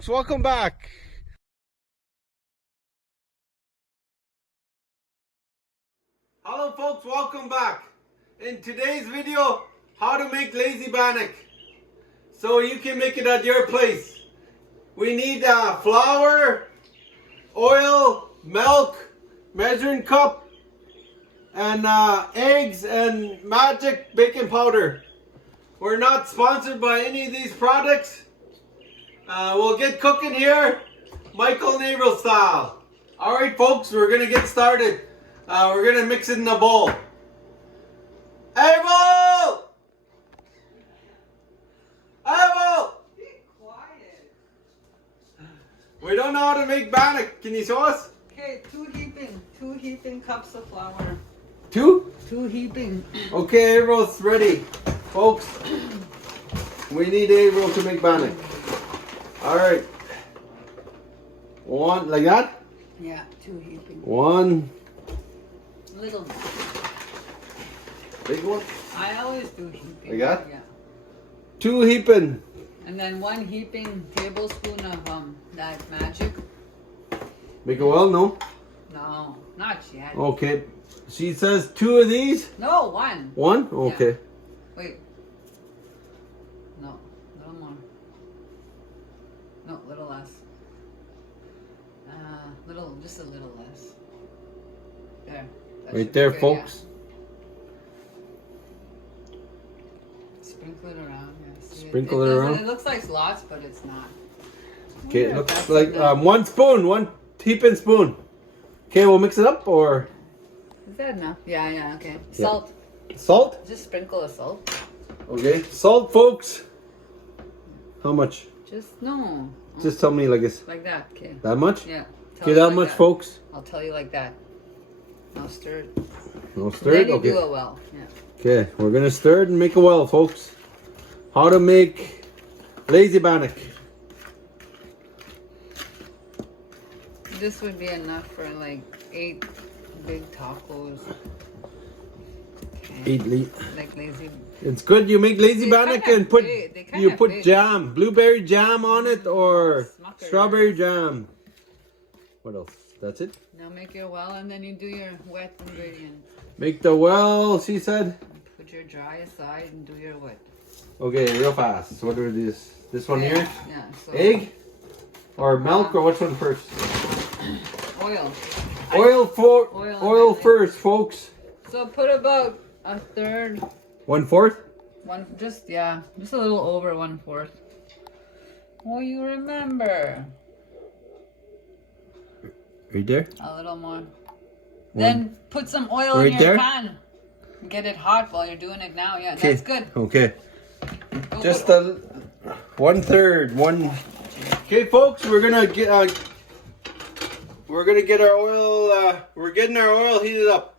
folks, welcome back. Hello folks, welcome back. In today's video, how to make lazy bannock. So you can make it at your place. We need flour, oil, milk, measuring cup, and eggs and magic baking powder. We're not sponsored by any of these products. We'll get cooking here, Michael and April style. Alright folks, we're going to get started. We're going to mix it in a bowl. April! April! Be quiet. We don't know how to make bannock. Can you show us? Okay, two heaping cups of flour. Two? Two heaping. Okay, April's ready. Folks, we need April to make bannock. Alright. One, like that? Yeah, two heaping. One. Little. Big one? I always do heaping. Like that? Yeah. Two heaping. And then one heaping tablespoon of that magic. Make it well, no? No, not yet. Okay. She says two of these? No, one. One? Okay. Wait. No, little more. No, little less. Just a little less. There. That Right should there, be good, folks. yeah. Sprinkle it around. Yeah. See, Sprinkle it around? It looks like lots, but it's not. Okay, it Yeah, looks that's like enough. one spoon, one heaping spoon. Okay, we'll mix it up or Is that enough? Yeah, okay. Salt. salt? Just sprinkle of salt. Okay, salt, folks. How much? No. Just tell me like this. Like that, okay. That much? Yeah. Okay, that much, folks. I'll tell you like that. Now stir it. No stir Then it? you Okay. do it well. Yeah. Okay, we're gonna stir it and make it well, folks. How to make lazy bannock. This would be enough for like 8 big tacos. Okay. Like lazy. It's good you make lazy They bannock kinda and put big, they you kinda put big. jam, blueberry jam on it or Smucker's. strawberry jam. What else? That's it? Now make your well and then you do your wet ingredients. Make the well, she said. Put your dry aside and do your wet. Okay, real fast. What are these? This one here? Yeah. So Egg? Or milk or which one first? Oil. Oil first, folks. So put about a third. 1/4? Just a little over 1/4. Oh, you remember. Right there? A little more. Then put some oil Right in your there? pan. Get it hot while you're doing it now. Yeah, Okay. that's good. Okay. Go Just put- a 1/3. Okay, folks, we're gonna get our oil. We're getting our oil heated up.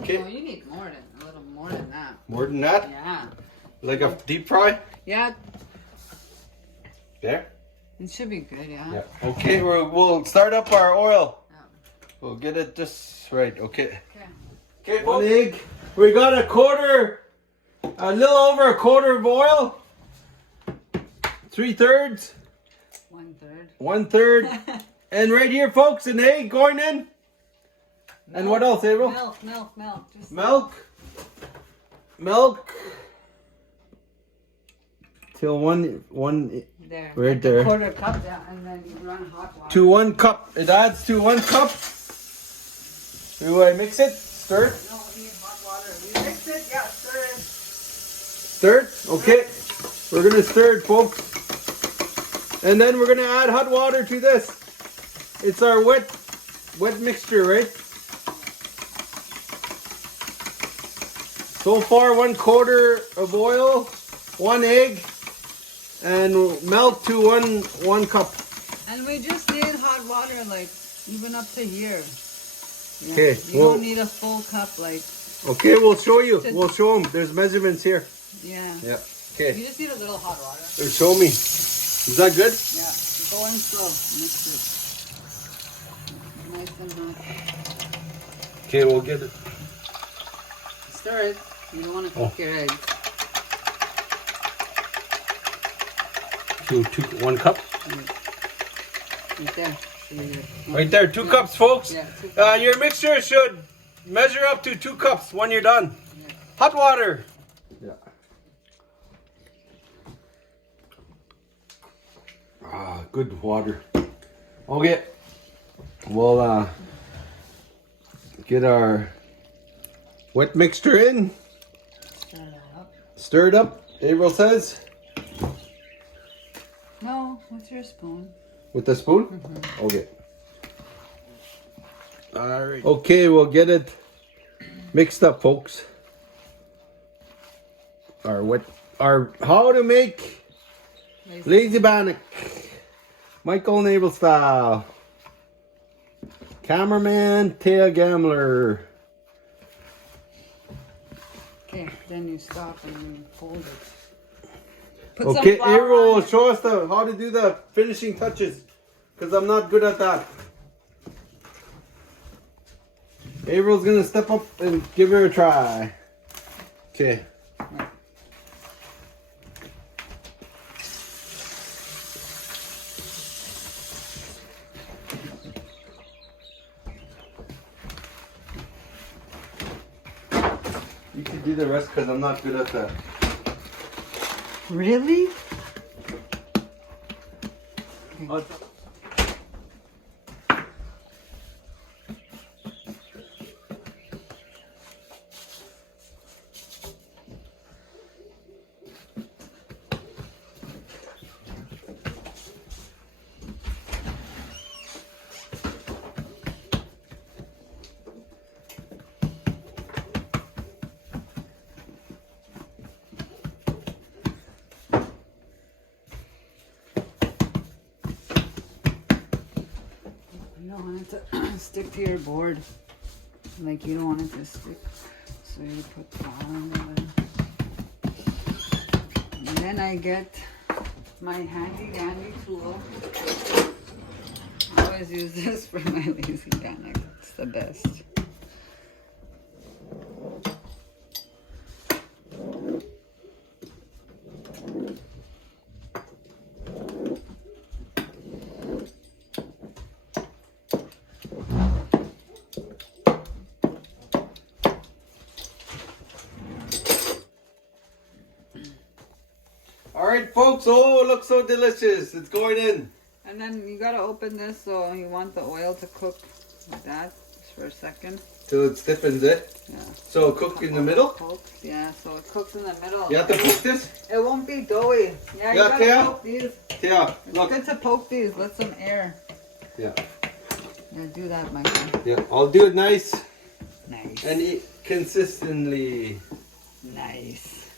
Okay. Oh, you need a little more than that. More than that? Yeah. Like a deep fry? Yeah, There? it should be good. Yeah. Yeah. Okay, we'll start up our oil. Yeah. We'll get it just right. Okay. Okay. Okay, one egg. We got a little over a quarter of oil. 3/3. 1/3. 1/3. And right here, folks, an egg going in. And what else, April? Milk. Just Milk. Till one there. right there. Quarter cup, yeah, and then you run hot water. To 1 cup. It adds to 1 cup. Do I mix it? Stir it? No, we need hot water. We mix it, yeah, stir it. Stir it? Okay. We're gonna stir it, folks. And then we're gonna add hot water to this. It's our wet mixture, right? So far, 1/4 of oil, 1 egg, and milk to one cup. And we just need hot water, like, even up to here. Yeah. Okay, You don't need a full cup, like, Okay, we'll show you. We'll show them. There's measurements here. yeah. Yeah. Okay. You just need a little hot water. Show me. Is that good? Yeah. Go in slow. Mix it. Nice and hot. Okay, we'll get it. Stir it. You don't want to cook your eggs. to 1 cup. Right there. Right there, 2 cups, folks. Yeah, 2 cups. Your mixture should measure up to 2 cups when you're done. Yeah. Hot water. Yeah. Good water. Okay. We'll get our wet mixture in. Stir it up, April says. No, with your spoon. With the spoon? Mm-hmm. Okay. Alright. Okay, we'll get it mixed up, folks. How to make lazy bannock. Michael and Abel style. Cameraman, tail gambler. Okay, then you stop and then you fold it. Put Okay, some flour April will on it. show us how to do the finishing touches, because I'm not good at that. April's gonna step up and give her a try. Okay. You can do the rest because I'm not good at that. Really? You don't want it to stick to your board. Like you don't want it to stick. So you put flour in there. And then I get my handy dandy tool. I always use this for my lazy bannock. It's the best. Alright folks, oh it looks so delicious. It's going in. And then you gotta open this so you want the oil to cook like that just for a second. Till it stiffens it. Yeah. So cook in the middle? Yeah, so it cooks in the middle. You have to poke this? It won't be doughy. Yeah, you gotta Tia? poke these. Yeah, look. It's good to poke these. Let some air. Yeah. Yeah, do that, Michael. Yeah, I'll do it nice. Nice. And eat consistently. Nice.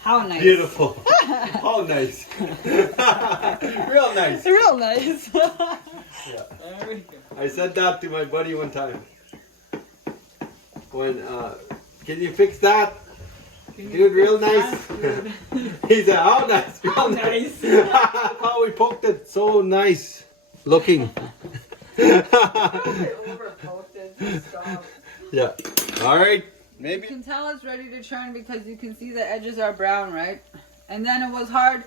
How nice. Beautiful. How nice. Real nice. Real nice. Yeah. There we go. I said that to my buddy one time. When, can you fix that? Do it real nice. He said, how nice. Real nice. How we poked it. So nice looking. Overpoked it. Stop. Yeah. All right. You Maybe. can tell it's ready to turn because you can see the edges are brown, right? And then it was hard.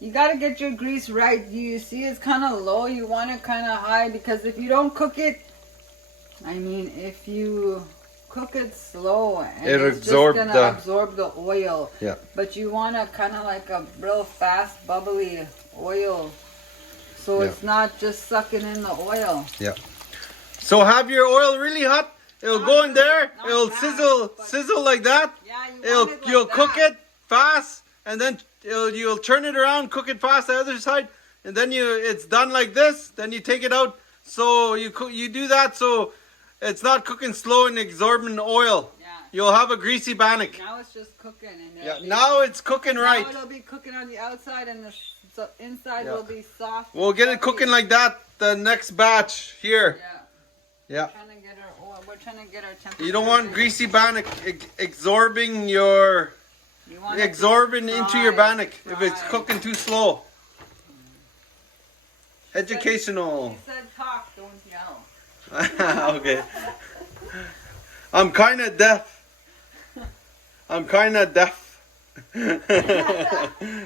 You got to get your grease right. You see it's kind of low. You want it kind of high because if you don't cook it, I mean, if you cook it slow and it's just going to absorb the oil. Yeah. But you want to kind of like a real fast, bubbly oil. So it's not just sucking in the oil. Yeah. So have your oil really hot. It'll go in there. It'll fast, sizzle like that. Yeah, You'll cook it fast, and then you'll turn it around, cook it fast the other side, and then it's done like this. Then you take it out. So you do that so it's not cooking slow in exorbitant oil. Yeah. You'll have a greasy bannock. Now it's just cooking. And Yeah. Now it's cooking right. Now it'll be cooking on the outside and the inside Yeah. will be soft. We'll get it cooking like that the next batch here. Yeah. Yeah. We're trying to get our temperature. You don't want greasy bannock absorbing your into your bannock if it's cooking too slow. Educational. He said talk, don't yell. Okay. I'm kind of deaf.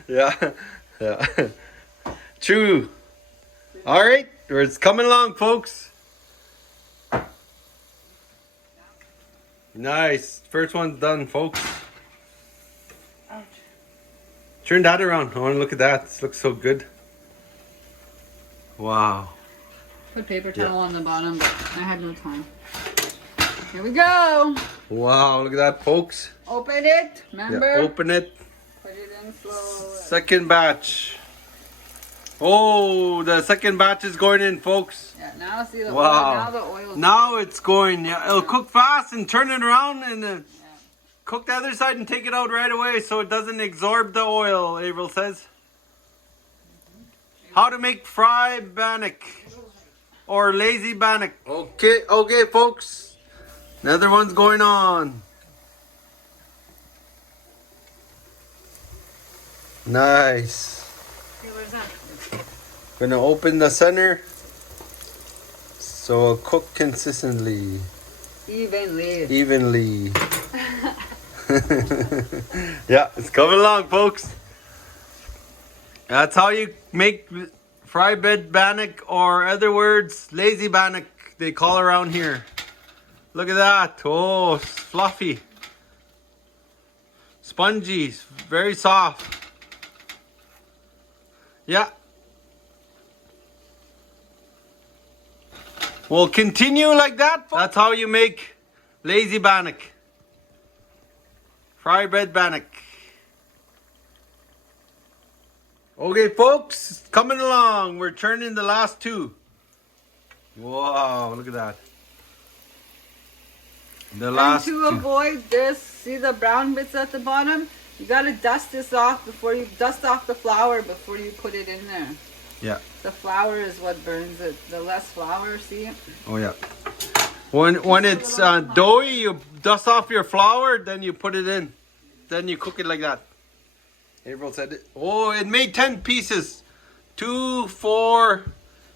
Yeah. Yeah. True. All right, it's coming along, folks. Nice. First one's done, folks. Ouch. Turn that around. I want to look at that. This looks so good. Wow. Put paper towel on the bottom, but I had no time. Here we go. Wow, look at that, folks. Open it. Remember? Yeah, open it. Put it in slowly. Second batch. Oh, the second batch is going in, folks. Yeah, now see the oil. Wow. Now the oil's Now it's going. Yeah, it'll cook fast and turn it around and cook the other side and take it out right away so it doesn't absorb the oil, Avril says. How to make fried bannock or lazy bannock. Okay, folks. Another one's going on. Nice. Okay, where's that? Gonna open the center so it'll cook consistently. Evenly. Yeah, it's coming along, folks. That's how you make fry bed bannock, or other words, lazy bannock, they call around here. Look at that. Oh, it's fluffy. Spongy, very soft. Yeah. We'll continue like that. That's how you make lazy bannock. Fry bread bannock. Okay, folks, it's coming along. We're turning the last two. Wow, look at that. The last And to two. avoid this, see the brown bits at the bottom? You gotta dust this off before you dust off the flour before you put it in there. Yeah. The flour is what burns it. The less flour, see? Oh yeah. When it's doughy, you dust off your flour, then you put it in. Then you cook it like that. April said it. Oh, it made 10 pieces. 2, 4,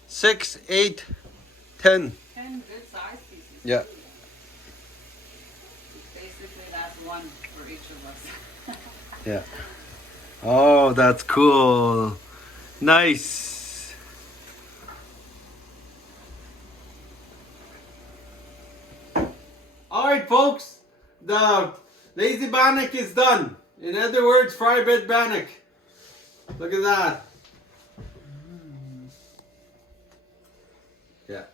6, 8, 10. 10 good size pieces. Yeah. Basically, that's one for each of us. Yeah. Oh, that's cool. Nice. Alright, folks. The lazy bannock is done. In other words, fry bread bannock. Look at that. Yeah.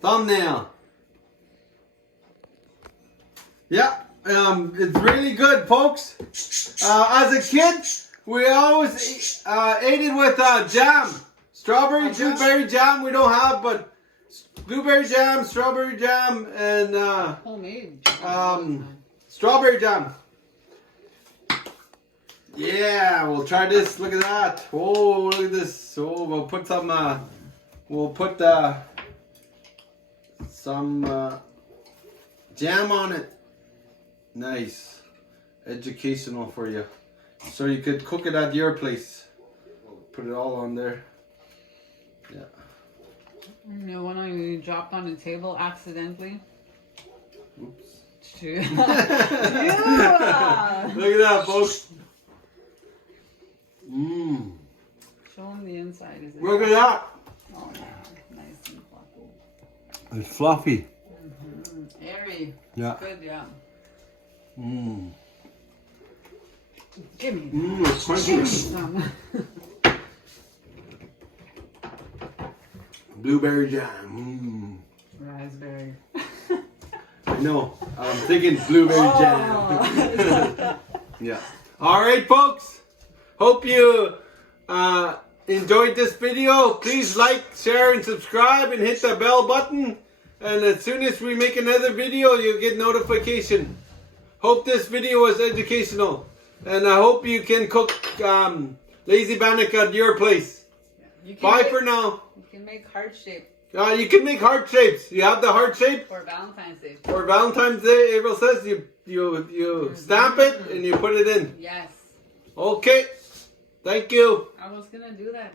Thumbnail. Yeah, it's really good, folks. As a kid, we always ate it with jam. Strawberry, blueberry jam we don't have, but blueberry jam, strawberry jam, and Homemade. strawberry jam. Yeah, we'll try this. Look at that. Oh, look at this. Oh, we'll put some, some jam on it. Nice. Educational for you. So you could cook it at your place. Put it all on there. Yeah. You know, when I dropped on the table accidentally. Oops. Yeah. Look at that, folks. Mmm. Show them the inside. Is it? Look at that. Oh, yeah. Nice and fluffy. It's fluffy. Mm-hmm. Airy. Yeah. Good, yeah. Mmm. Jimmy. Mmm, it's crunchy. Blueberry jam. Mmm. Raspberry. I know. I'm thinking blueberry jam. Yeah. All right, folks. Hope you enjoyed this video. Please like, share, and subscribe, and hit the bell button. And as soon as we make another video, you'll get notification. Hope this video was educational. And I hope you can cook lazy bannock at your place. Bye for now. You can make heart shape. You can make heart shapes. You have the heart shape. For Valentine's Day. For Valentine's Day, April says you stamp it and you put it in. Yes. Okay. Thank you. I was gonna do that.